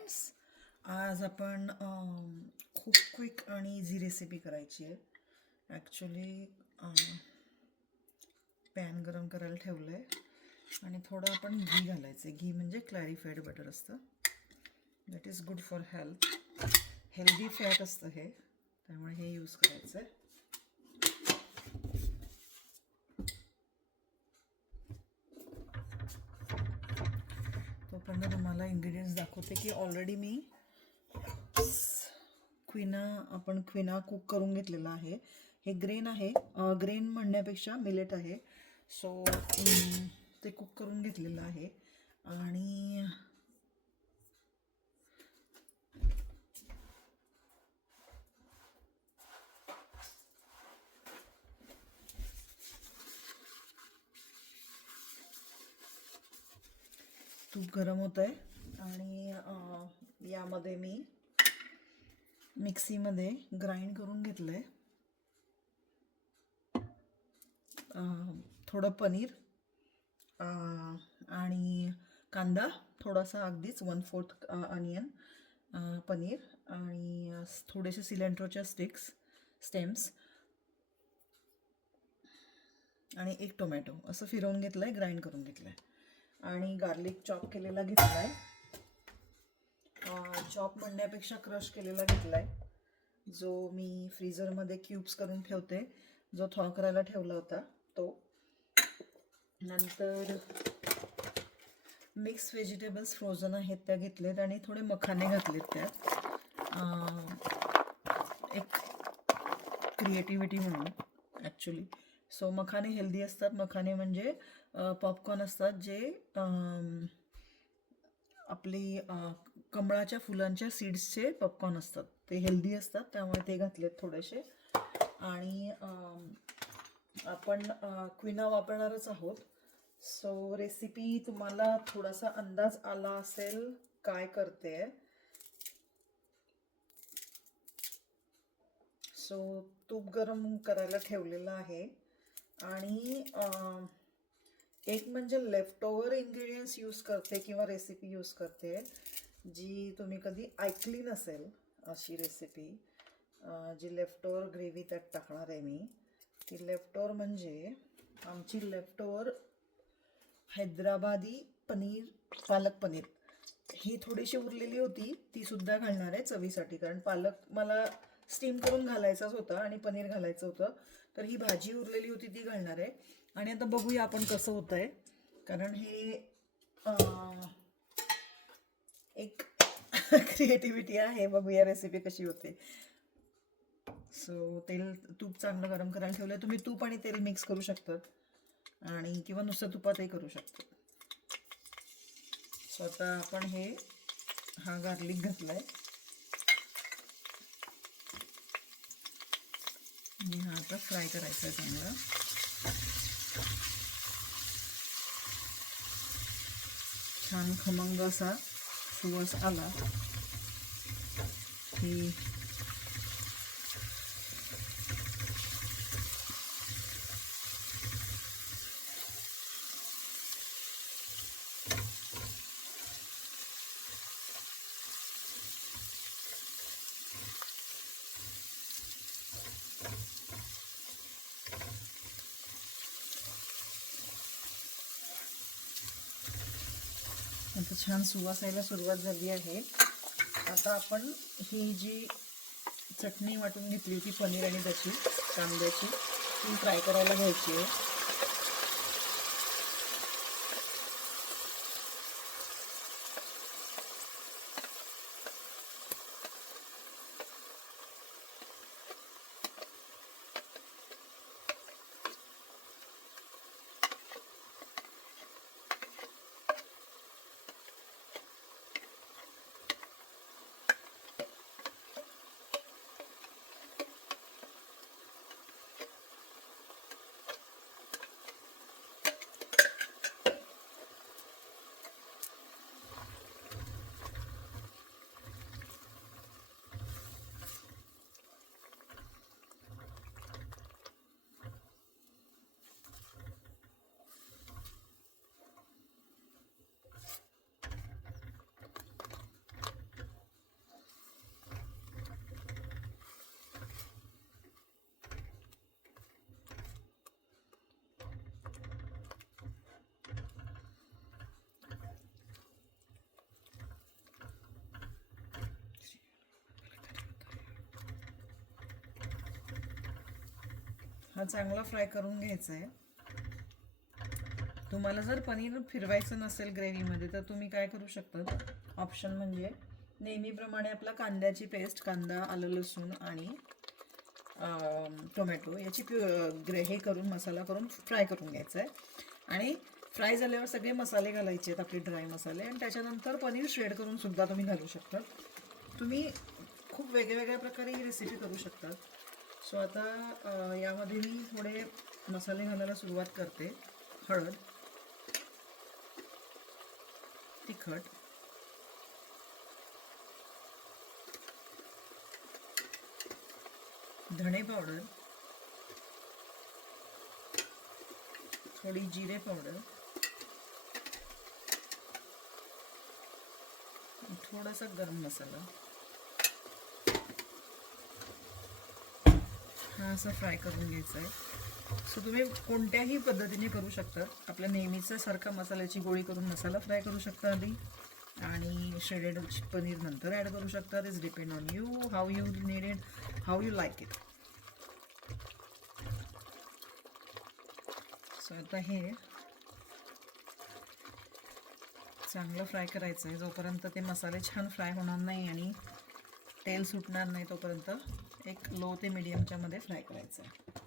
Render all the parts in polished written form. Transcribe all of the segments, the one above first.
Friends, आज आपण खूप क्विक आणि इझी रेसिपी करायची आहे. ॲक्च्युली पॅन गरम करायला ठेवलं आहे आणि थोडं आपण घी घालायचं आहे. घी म्हणजे क्लॅरिफाईड बटर असतं. That is good for health. Healthy fat असतं हे, त्यामुळे हे यूज करायचं आहे. तोपर्यंत तुम्हाला इंग्रेडियंट्स दाखवते की ऑलरेडी मी क्विना कुक करून घेतलेला आहे. हे ग्रेन आहे, ग्रेन म्हणण्यापेक्षा मिलेट आहे. सो ते कुक करून घेतलेलं आहे. आणि तूप गरम होत आहे आणि यामध्ये मी मिक्सीमध्ये ग्राइंड करून घेतलं आहे. थोडं पनीर आणि कांदा थोडासा, अगदीच 1/4 अनियन, पनीर आणि थोडेसे सिलेंट्रोच्या स्टेम्स आणि एक टोमॅटो असं फिरवून घेतलं आहे, ग्राइंड करून घेतलं आहे. आणि गार्लिक चॉप केलेला घेतला आहे. चॉप म्हणण्यापेक्षा क्रश केलेला घेतला आहे, जो मी फ्रीझरमध्ये क्यूब्स करून ठेवते, जो थॉ करायला ठेवला होता तो. नंतर मिक्स व्हेजिटेबल्स फ्रोझन आहेत त्या घेतलेत आणि थोडे मखाने घातलेत त्यात, एक क्रिएटिव्हिटी म्हणून ॲक्च्युली. सो मखाने हेल्दी असतात. मखाने म्हणजे पॉपकॉर्न असतात जे आपली कमळाच्या फुलांच्या सीड्सचे पॉपकॉर्न असतात. ते हेल्दी असतात, त्यामुळे ते घातलेत थोडेसे. आणि आपण क्विना वापरणारच आहोत. सो रेसिपी तुम्हाला थोडासा अंदाज आला असेल काय करते. सो तूप गरम करायला ठेवलेलं आहे आणि एक म्हणजे लेफ्ट ओव्हर इंग्रेडियंट्स यूज करते किंवा रेसिपी यूज करते जी तुम्ही कधी ऐकली नसेल. अशी रेसिपी जी लेफ्ट ओव्हर ग्रेव्ही त्यात टाकणार आहे मी. ती लेफ्ट ओव्हर म्हणजे आमची लेफ्ट ओव्हर हैदराबादी पालक पनीर ही थोडीशी उरलेली होती, ती सुद्धा घालणार आहे चवीसाठी. कारण पालक मला स्टीम करून घालायचाच होता आणि पनीर घालायचं होतं, तर ही भाजी उरलेली होती ती घालणार आहे. आणि आता बघूया आपण कसं होतं आहे, कारण हे एक क्रिएटिव्हिटी आहे. बघूया रेसिपी कशी होते. सो तूप चांगलं गरम करायला ठेवलं आहे. तुम्ही तूप आणि तेल मिक्स करू शकतात आणि किंवा नुसतं तुपातही करू शकतात. सो आता आपण हा गार्लिक घातला आहे आणि हा आता फ्राय करायचा आहे चांगला. छान खमंग असा सुवास आला की आता छान सुवास यायला सुरुवात झाली आहे. आता आपण ही जी चटणी वाटून घेतली होती पनीर आणि त्याची कांद्याची, ती फ्राय करायला घ्यायची आहे. हा चांगला फ्राय करून घ्यायचा आहे. तुम्हाला जर पनीर फिरवायचं नसेल ग्रेव्हीमध्ये तर तुम्ही काय करू शकता, ऑप्शन म्हणजे नेहमीप्रमाणे आपला कांद्याची पेस्ट, कांदा, आलं, लसूण आणि टोमॅटो याची हे करून मसाला करून फ्राय करून घ्यायचा आहे. आणि फ्राय झाल्यावर सगळे मसाले घालायचे आहेत, आपले ड्राय मसाले, आणि त्याच्यानंतर पनीर श्रेड करून सुद्धा तुम्ही घालू शकता. तुम्ही खूप वेगवेगळ्या प्रकारे ही रेसिपी करू शकता. सो आता यामध्ये मी थोडे मसाले घालायला सुरुवात करते. हळद, तिखट, धणे पावडर, थोडी जिरे पावडर, थोडासा गरम मसाला. हा असं फ्राय करून घ्यायचा आहे. सो तुम्ही कोणत्याही पद्धतीने करू शकता. आपल्या नेहमीचा सारखा मसाल्याची गोळी करून मसाला फ्राय करू शकता आधी, आणि श्रेडेड पनीर नंतर ॲड करू शकता. This depend on you, how you need it, how you like it. So आता हे चांगलं फ्राय करायचं आहे. जोपर्यंत ते मसाले छान फ्राय होणार नाही आणि तेल सुटणार नाही तोपर्यंत एक लो ते मीडियमच्या मध्ये फ्राय करायचं आहे.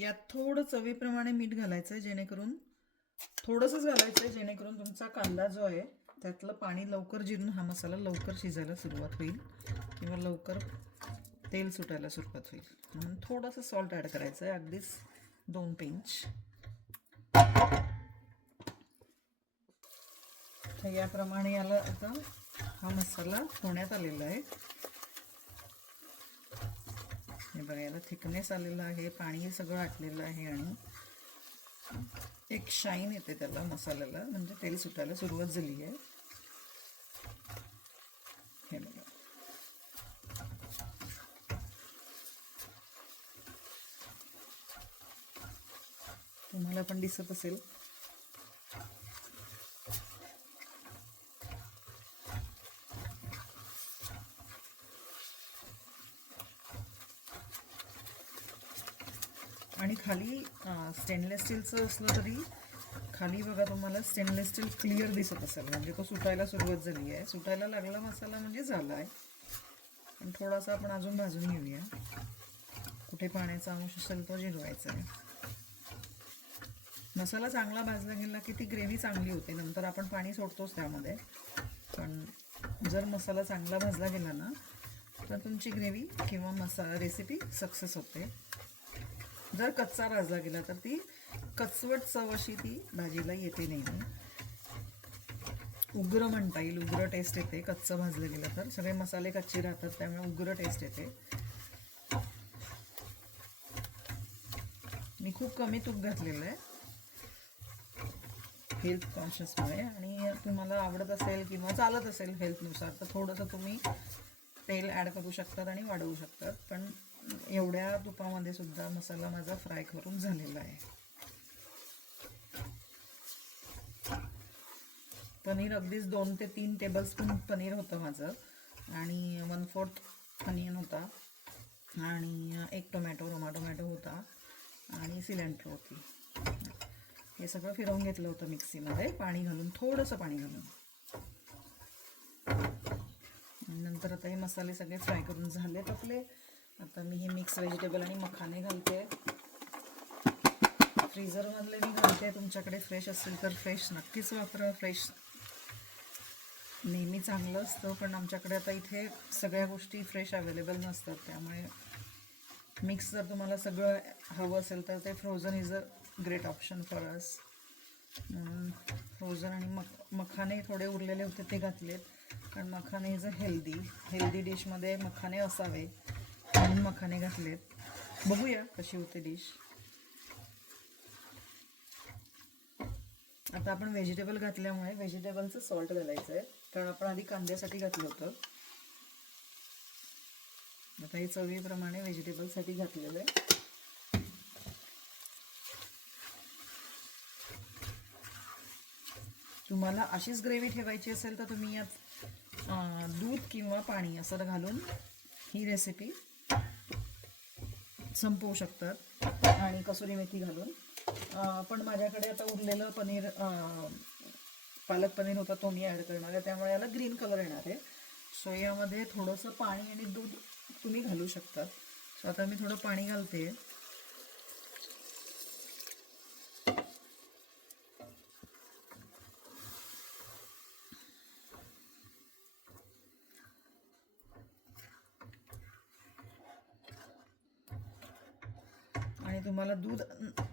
यात थोडं चवीप्रमाणे मीठ घालायचं आहे, जेणेकरून थोडंसंच घालायचं आहे, जेणेकरून तुमचा कांदा जो आहे त्यातलं पाणी लवकर जिरून हा मसाला लवकर शिजायला सुरुवात होईल किंवा लवकर तेल सुटायला सुरुवात होईल. म्हणून थोडंसं सॉल्ट ॲड करायचं आहे, अगदीच 2 पिंच. तर याप्रमाणे याला आता हा मसाला होण्यात आलेला आहे. हे बघा, याला थिकनेस आलेला आहे, पाणी सगळं आटलेलं आहे आणि एक शाईन येते त्याला मसाल्याला, म्हणजे तेल सुटायला सुरुवात झाली आहे. हे बघा, तुम्हाला पण दिसत असेल. आणि खाली स्टेनलेस स्टीलचं असलं तरी खाली बघा तुम्हाला स्टेनलेस स्टील क्लिअर दिसत असेल, म्हणजे तो सुटायला सुरुवात झाली आहे. सुटायला लागला मसाला म्हणजे झाला आहे. पण थोडासा आपण अजून भाजून घेऊया. कुठे पाण्याचा अंश असेल तो जिरवायचा आहे. मसाला चांगला भाजला गेला की ती ग्रेव्ही चांगली होते. नंतर आपण पाणी सोडतोच त्यामध्ये, पण जर मसाला चांगला भाजला गेला ना तर तुमची ग्रेव्ही किंवा रेसिपी सक्सेस होते. जर कच्चा भाजला गेला तर ती कचवट चव अशी ती भाजीला येते नाही. उग्र म्हणता येईल, उग्र टेस्ट येते कच्चं भाजलं गेलं तर. सगळे मसाले कच्चे राहतात, त्यामुळे उग्र टेस्ट येते. मी खूप कमी तूप घातलेलं आहे हेल्थ कॉन्शियसमुळे, आणि तुम्हाला आवडत असेल किंवा चालत असेल हेल्थनुसार तर थोडंसं तुम्ही तेल ॲड करू शकतात आणि वाढवू शकतात. पण एवढ्या तुपामध्ये सुद्धा मसाला माझा फ्राय करून झालेला आहे. पनीर अगदीच 2 ते 3 टेबलस्पून पनीर होतं माझं, आणि 1/4 अनियन होता, आणि 1 टोमॅटो होता, आणि सिलेंट्रो होती. हे सगळं फिरवून घेतलं होतं मिक्सीमध्ये पाणी घालून, थोडंसं पाणी घालून. नंतर आता हे मसाले सगळे फ्राय करून झालेत आपले. आता मी हे मिक्स व्हेजिटेबल आणि मखाने घालते. फ्रीझरमधले मी घालते. तुमच्याकडे फ्रेश असेल तर फ्रेश नक्कीच वापरा. फ्रेश नेहमी चांगलं असतं, पण आमच्याकडे आता इथे सगळ्या गोष्टी फ्रेश अवेलेबल नसतात, त्यामुळे मिक्स जर तुम्हाला सगळं हवं असेल तर ते frozen is a great option for us. म्हणून फ्रोझन आणि मखाने थोडे उरलेले होते ते घातलेत, कारण मखाने इज अ हेल्दी डिशमध्ये मखाने असावे म्हणून मखाने घातलेत. बघूया कशी होते डिश. आता आपण व्हेजिटेबल घातल्यामुळे व्हेजिटेबलचं सॉल्ट घालायचं आहे, कारण आपण आधी कांद्यासाठी घातलं होतं. आता हे चवीप्रमाणे व्हेजिटेबलसाठी घातलेलं आहे. तुम्हाला अशीच ग्रेव्ही ठेवायची असेल तर तुम्ही यात दूध किंवा पाणी असं घालून ही रेसिपी संपवू शकतात आणि कसुरी मेथी घालून. पण माझ्याकडे आता उरलेलं पनीर, पालक पनीर होता तो मी ॲड करणार आहे, त्यामुळे याला ग्रीन कलर येणार आहे. सो यामध्ये थोडंसं पाणी आणि दूध तुम्ही घालू शकतात. सो आता मी थोडं पाणी घालते. आणि तुम्हाला दूध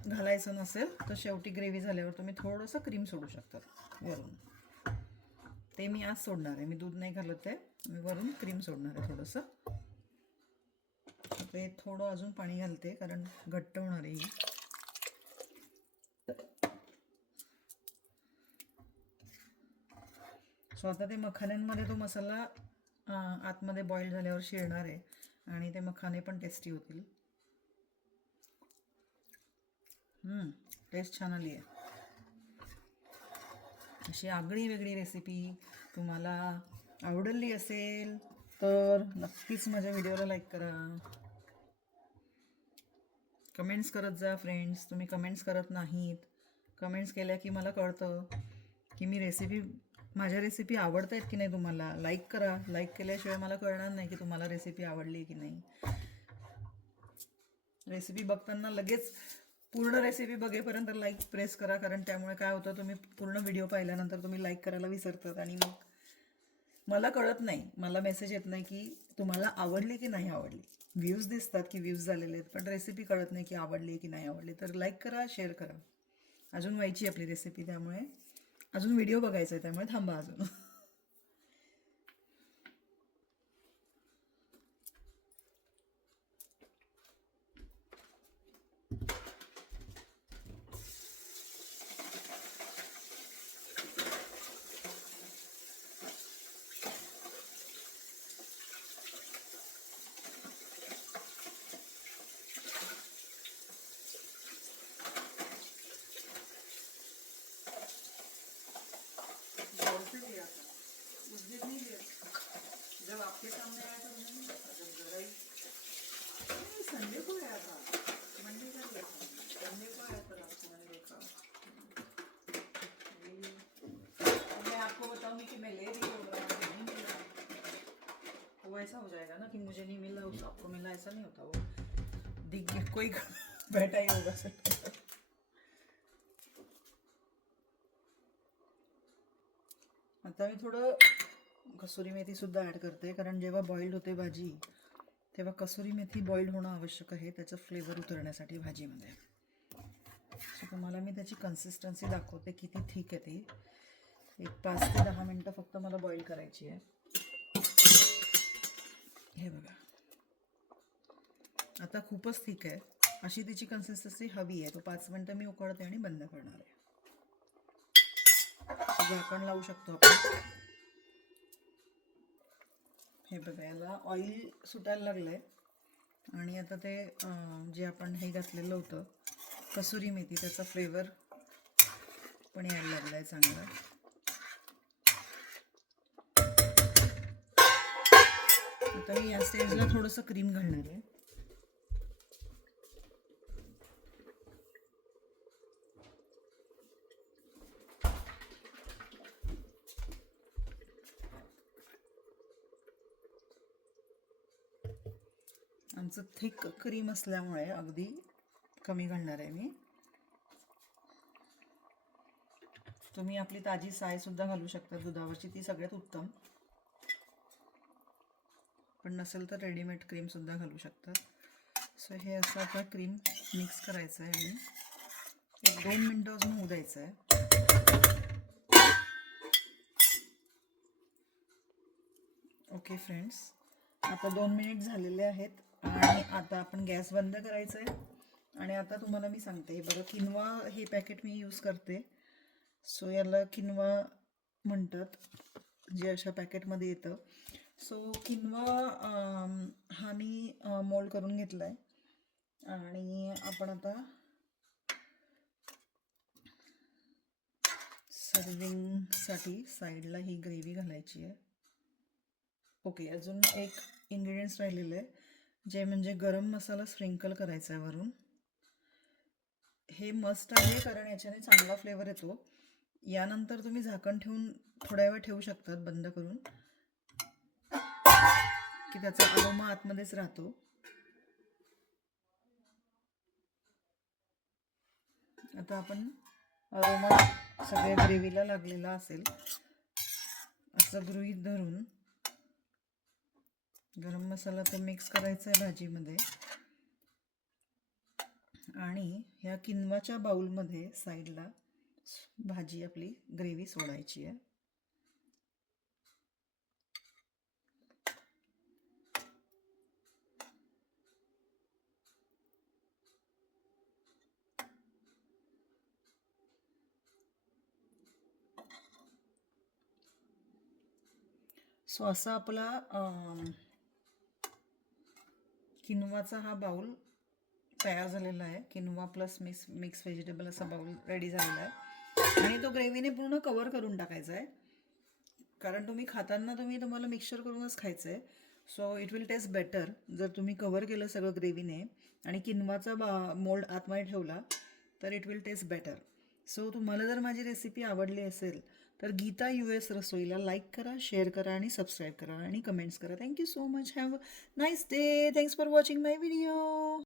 घालायचं नसेल तर शेवटी ग्रेव्ही झाल्यावर तुम्ही थोडंसं क्रीम सोडू शकतात वरून. ते मी आज सोडणार आहे, मी दूध नाही घालत आहे, मी वरून क्रीम सोडणार आहे थोडंसं. ते थोडं अजून पाणी घालते कारण घट्ट होणार आहे. सो आता ते मखाण्यांमध्ये तो मसाला आतमध्ये बॉईल झाल्यावर शिरणार आहे आणि ते मखाने पण टेस्टी होतील. टेस्ट छान आली आहे. अशी आगळी वेगळी रेसिपी तुम्हाला आवडली असेल तर नक्कीच माझ्या व्हिडिओला लाईक करा. कमेंट्स करत जा फ्रेंड्स. तुम्ही कमेंट्स करत नाहीत. कमेंट्स केल्या की मला कळतं की माझ्या रेसिपी आवडत आहेत की नाही तुम्हाला. लाईक करा. लाईक केल्याशिवाय मला कळणार नाही की तुम्हाला रेसिपी आवडली की नाही. रेसिपी बघताना लगेच पूर्ण रेसिपी बघेपर्यंत लाईक प्रेस करा, कारण त्यामुळे काय होतं, तुम्ही पूर्ण व्हिडिओ पाहिल्यानंतर तुम्ही लाईक करायला विसरतात आणि मग मला कळत नाही, मला मेसेज येत नाही की तुम्हाला आवडली की नाही आवडली. व्ह्यूज दिसतात की व्ह्यूज झालेले आहेत, पण रेसिपी कळत नाही की आवडली की नाही आवडली. तर लाईक करा, शेअर करा. अजून व्हायची आपली रेसिपी, त्यामुळे अजून व्हिडिओ बघायचा आहे, त्यामुळे थांबा अजून. जब आपके सामने आया था संडे को आया था, मंडे का गया था, संडे को आया था रात को मैंने देखा. मैं आपको बताऊंगी कि मैं ले रही हूँ, नहीं मिला वो ऐसा हो जाएगा ना कि मुझे नहीं मिला, उस आपको मिला, ऐसा नहीं होता. वो दिख गया कोई बैठा ही होगा सर. आता मी थोडं कसुरी मेथी सुद्धा ॲड करते, कारण जेव्हा बॉइल्ड होते भाजी तेव्हा कसुरी मेथी बॉइल्ड होणं आवश्यक आहे त्याचं फ्लेवर उतरण्यासाठी भाजीमध्ये. सो तुम्हाला मी त्याची कन्सिस्टन्सी दाखवते किती थिक आहे ती. एक 5 ते 10 मिनटं फक्त मला बॉईल करायची आहे. हे बघा, आता खूपच थिक आहे, अशी तिची कन्सिस्टन्सी हवी आहे. तो 5 मिनटं मी उकळते आणि बंद करणार आहे. झाकण लावू शकतो आपण. हे बघा, याला ऑइल सुटायला लागलंय आणि आता ते जे आपण हे घातलेलं होतं कसुरी मेथी, त्याचा फ्लेवर पण यायला लागलाय चांगला. आता मी या स्टेजला थोडंसं क्रीम घालणार आहे. आमचं थिक क्रीम असल्यामुळे अगदी कमी घालणार आहे मी. तुम्ही आपली ताजी साय सुद्धा घालू शकता दुधावरची, ती सगळ्यात उत्तम. पण नसेल तर रेडीमेड क्रीम सुद्धा घालू शकता. सो हे असं आता क्रीम मिक्स करायचं आहे आणि 1-2 मिनटं अजून होऊ द्यायचं आहे. ओके फ्रेंड्स, आता 2 मिनिट झालेले आहेत आणि आता आपण गॅस बंद करायचा आहे. आणि आता तुम्हाला मी सांगते, हे बघा, किनवा हे पॅकेट मी यूज करते. सो याला किनवा म्हणतात, जे अशा पॅकेटमध्ये येतं. सो किनवा हा मी मोल्ड करून घेतला आहे आणि आपण आता सर्विंगसाठी साईडला ही ग्रेव्ही घालायची आहे. ओके, अजून एक इन्ग्रेडियंट्स राहिलेलं आहे. जे म्हणजे गरम मसाला स्प्रिंकल करायचा आहे वरून. हे मस्ट आहे कारण याच्याने चांगला फ्लेवर येतो. यानंतर तुम्ही झाकण ठेवून थोड्या वेळ ठेवू शकतात बंद करून, की त्याचा अरोमा आतमध्येच राहतो. आता आपण अरोमा सगळ्या ग्रेव्हीला लागलेला असेल असं गृहीत धरून गरम मसाला तो मिक्स करायचा आहे भाजीमध्ये आणि ह्या किनवाच्या बाउलमध्ये साईडला भाजी आपली ग्रेव्ही सोडायची आहे. सो असा आपला किनवाचा हा बाउल तयार झालेला आहे. किनवा प्लस मिक्स व्हेजिटेबल असा बाउल रेडी झालेला आहे आणि तो ग्रेव्हीने पूर्ण कवर करून टाकायचा आहे कारण खाताना तुम्हाला मिक्सचर करूनच खायचं आहे. So it will taste better जर तुम्ही कवर केलं सगळं ग्रेव्हीने आणि किनवाचा मोल्ड आतमध्ये ठेवला तर it will taste better. So तुम्हाला जर माझी रेसिपी आवडली असेल तर गीता US रसोईला लाईक करा, शेअर करा आणि सबस्क्राईब करा आणि कमेंट्स करा. Thank you so much. Have a nice day. Thanks for watching my video.